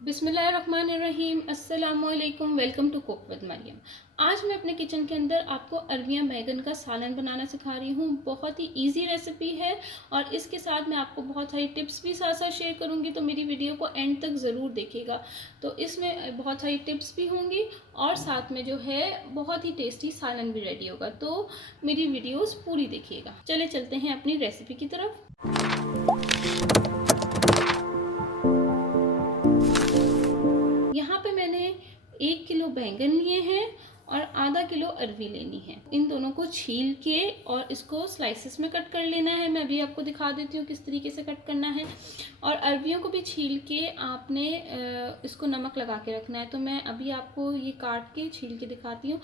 बिस्मिल्लाहिर्रहमानिर्रहीम, अस्सलामुअलैकुम। Welcome to cook with Mariam. आज मैं अपने किचन के अंदर आपको अरबिया बैगन का सालन बनाना सिखा रही हूँ। बहुत ही इजी रेसिपी है और इसके साथ मैं आपको बहुत सारी टिप्स भी साथ साथ शेयर करूँगी, तो मेरी वीडियो को एंड तक ज़रूर देखिएगा। तो इसमें बहुत सारी टिप्स भी होंगी और साथ में जो है बहुत ही टेस्टी सालन भी रेडी होगा। तो मेरी वीडियोज़ पूरी देखिएगा। चले चलते हैं अपनी रेसिपी की तरफ। यहाँ पे मैंने 1 किलो बैंगन लिए हैं और आधा किलो अरवी लेनी है। इन दोनों को छील के और इसको स्लाइसेस में कट कर लेना है। मैं अभी आपको दिखा देती हूँ किस तरीके से कट करना है। और अरवियों को भी छील के आपने इसको नमक लगा के रखना है। तो मैं अभी आपको ये काट के छील के दिखाती हूँ।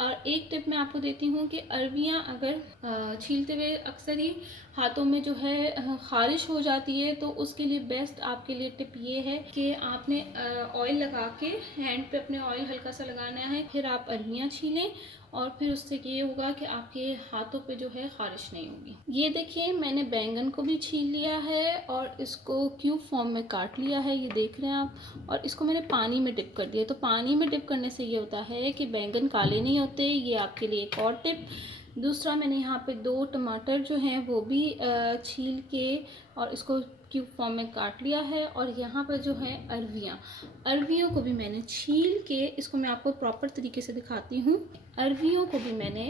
और एक टिप मैं आपको देती हूँ कि अरवियाँ अगर छीलते हुए अक्सर ही हाथों में जो है ख़ारिश हो जाती है, तो उसके लिए बेस्ट आपके लिए टिप ये है कि आपने ऑयल लगा के हैंड पे अपने ऑयल हल्का सा लगाना है, फिर आप अरवियाँ छीलें और फिर उससे ये होगा कि आपके हाथों पे जो है ख़ारिश नहीं होगी। ये देखिए, मैंने बैंगन को भी छील लिया है और इसको क्यूब फॉर्म में काट लिया है, ये देख रहे हैं आप। और इसको मैंने पानी में डिप कर दिया। तो पानी में डिप करने से ये होता है कि बैंगन काले नहीं होते। ये आपके लिए एक और टिप। दूसरा, मैंने यहाँ पे 2 टमाटर जो हैं वो भी छील के और इसको क्यूब फॉर्म में काट लिया है। और यहाँ पर जो है अरवियों को भी मैंने छील के, इसको मैं आपको प्रॉपर तरीके से दिखाती हूँ। अरवियों को भी मैंने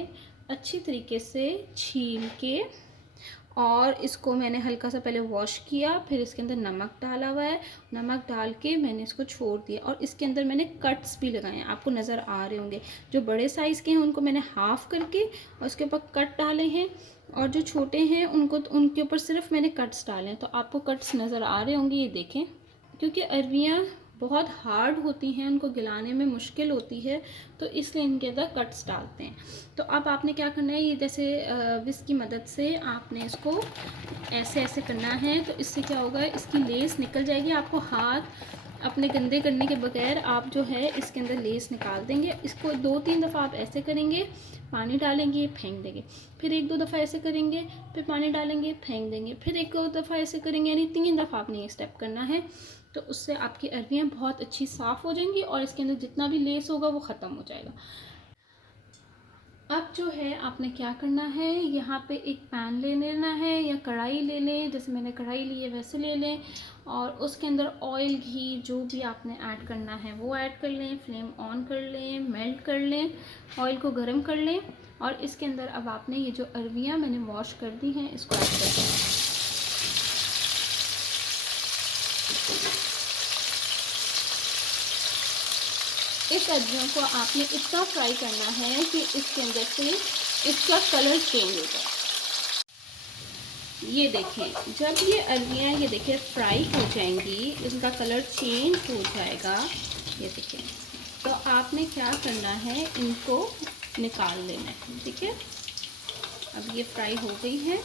अच्छी तरीके से छील के और इसको मैंने हल्का सा पहले वॉश किया, फिर इसके अंदर नमक डाला हुआ है। नमक डाल के मैंने इसको छोड़ दिया और इसके अंदर मैंने कट्स भी लगाए हैं, आपको नज़र आ रहे होंगे। जो बड़े साइज़ के हैं उनको मैंने हाफ़ करके और उसके ऊपर कट डाले हैं, और जो छोटे हैं उनको उनके ऊपर सिर्फ मैंने कट्स डाले हैं। तो आपको कट्स नज़र आ रहे होंगे, ये देखें। क्योंकि अरवियाँ बहुत हार्ड होती हैं, उनको गिलाने में मुश्किल होती है, तो इसलिए इनके अंदर कट्स डालते हैं। तो अब आपने क्या करना है, ये जैसे विस्क की मदद से आपने इसको ऐसे ऐसे करना है। तो इससे क्या होगा, इसकी लेस निकल जाएगी। आपको हाथ अपने गंदे करने के बगैर आप जो है इसके अंदर लेस निकाल देंगे। इसको 2-3 दफ़ा आप ऐसे करेंगे, पानी डालेंगे, फेंक देंगे, फिर 1-2 दफ़ा ऐसे करेंगे, फिर पानी डालेंगे, फेंक देंगे, फिर 1-2 दफ़ा ऐसे करेंगे, यानी 3 दफ़ा आपने ये स्टेप करना है। तो उससे आपकी अरवियाँ बहुत अच्छी साफ़ हो जाएंगी और इसके अंदर जितना भी लेस होगा वो ख़त्म हो जाएगा। अब जो है आपने क्या करना है, यहाँ पे एक पैन ले लेना है या कढ़ाई ले लें, जैसे मैंने कढ़ाई ली है वैसे ले लें। और उसके अंदर ऑयल, घी जो भी आपने ऐड करना है वो ऐड कर लें। फ्लेम ऑन कर लें, मेल्ट कर लें, ऑयल को गर्म कर लें। और इसके अंदर अब आपने ये जो अरवियाँ मैंने वॉश कर दी हैं इसको ऐड कर दें। इस अरवियों को आपने इतना फ्राई करना है कि इसके अंदर से इसका कलर चेंज हो जाए। ये देखें, जब ये अरवियाँ ये देखिए फ्राई हो जाएंगी, इनका कलर चेंज हो जाएगा, ये देखें। तो आपने क्या करना है, इनको निकाल लेना है, ठीक है। अब ये फ्राई हो गई है,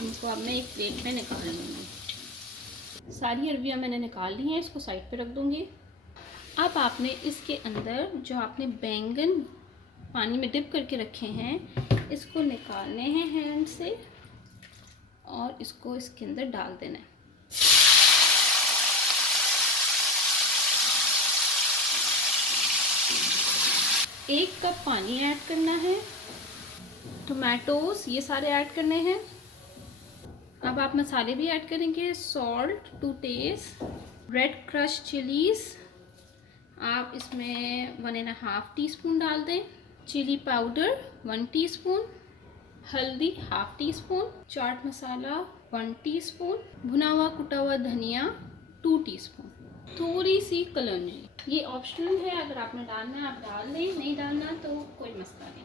इनको अब मैं एक प्लेट में निकाल लूँगी। सारी अरवियाँ मैंने निकाल ली हैं, इसको साइड पे रख दूँगी। अब आपने इसके अंदर जो आपने बैंगन पानी में डिप करके रखे हैं, इसको निकालने हैं हैंड से और इसको इसके अंदर डाल देना है। एक कप पानी ऐड करना है। टोमेटोज ये सारे ऐड करने हैं। अब आप मसाले भी ऐड करेंगे। Salt to taste, red crush chillies आप इसमें 1.5 टीस्पून डाल दें। चिली पाउडर 1 टीस्पून, हल्दी 1/2 टीस्पून, चाट मसाला 1 टीस्पून, भुना हुआ कुटा हुआ धनिया 2 टीस्पून, थोड़ी सी कलौंजी। ये ऑप्शनल है, अगर आपने डालना है आप डाल लें, नहीं डालना तो कोई मसला नहीं।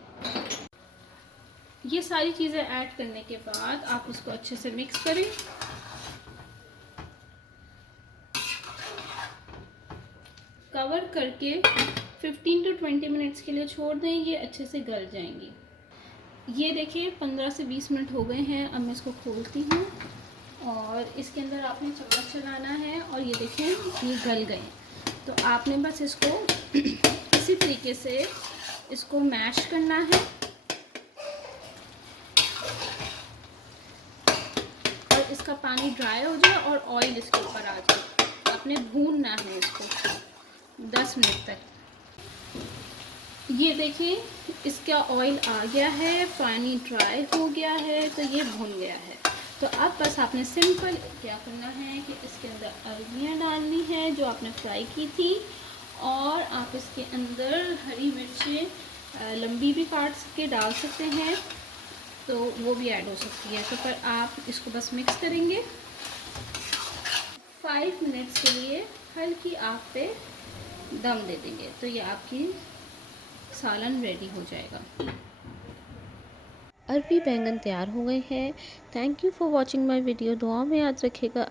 ये सारी चीज़ें ऐड करने के बाद आप उसको अच्छे से मिक्स करें। कवर करके 15 to 20 मिनट्स के लिए छोड़ दें, ये अच्छे से गल जाएंगी। ये देखिए 15 से 20 मिनट हो गए हैं। अब मैं इसको खोलती हूँ और इसके अंदर आपने चम्मच चलाना है और ये देखें ये गल गए। तो आपने बस इसको इसी तरीके से इसको मैश करना है और इसका पानी ड्राई हो जाए और ऑयल इसके ऊपर आ जाए। अब आपने भूनना है इसको 10 मिनट तक। ये देखिए इसका ऑयल आ गया है, पानी ड्राई हो गया है, तो ये भून गया है। तो अब बस आपने सिंपल क्या करना है कि इसके अंदर अरबियाँ डालनी है जो आपने फ्राई की थी, और आप इसके अंदर हरी मिर्चें लंबी भी काट के डाल सकते हैं, तो वो भी ऐड हो सकती है। तो पर आप इसको बस मिक्स करेंगे 5 मिनट्स के लिए, हल्की आग पे दम दे देंगे, तो ये आपकी सालन रेडी हो जाएगा। अरबी बैंगन तैयार हो गए हैं। Thank you for watching my video. दुआ में याद रखिएगा।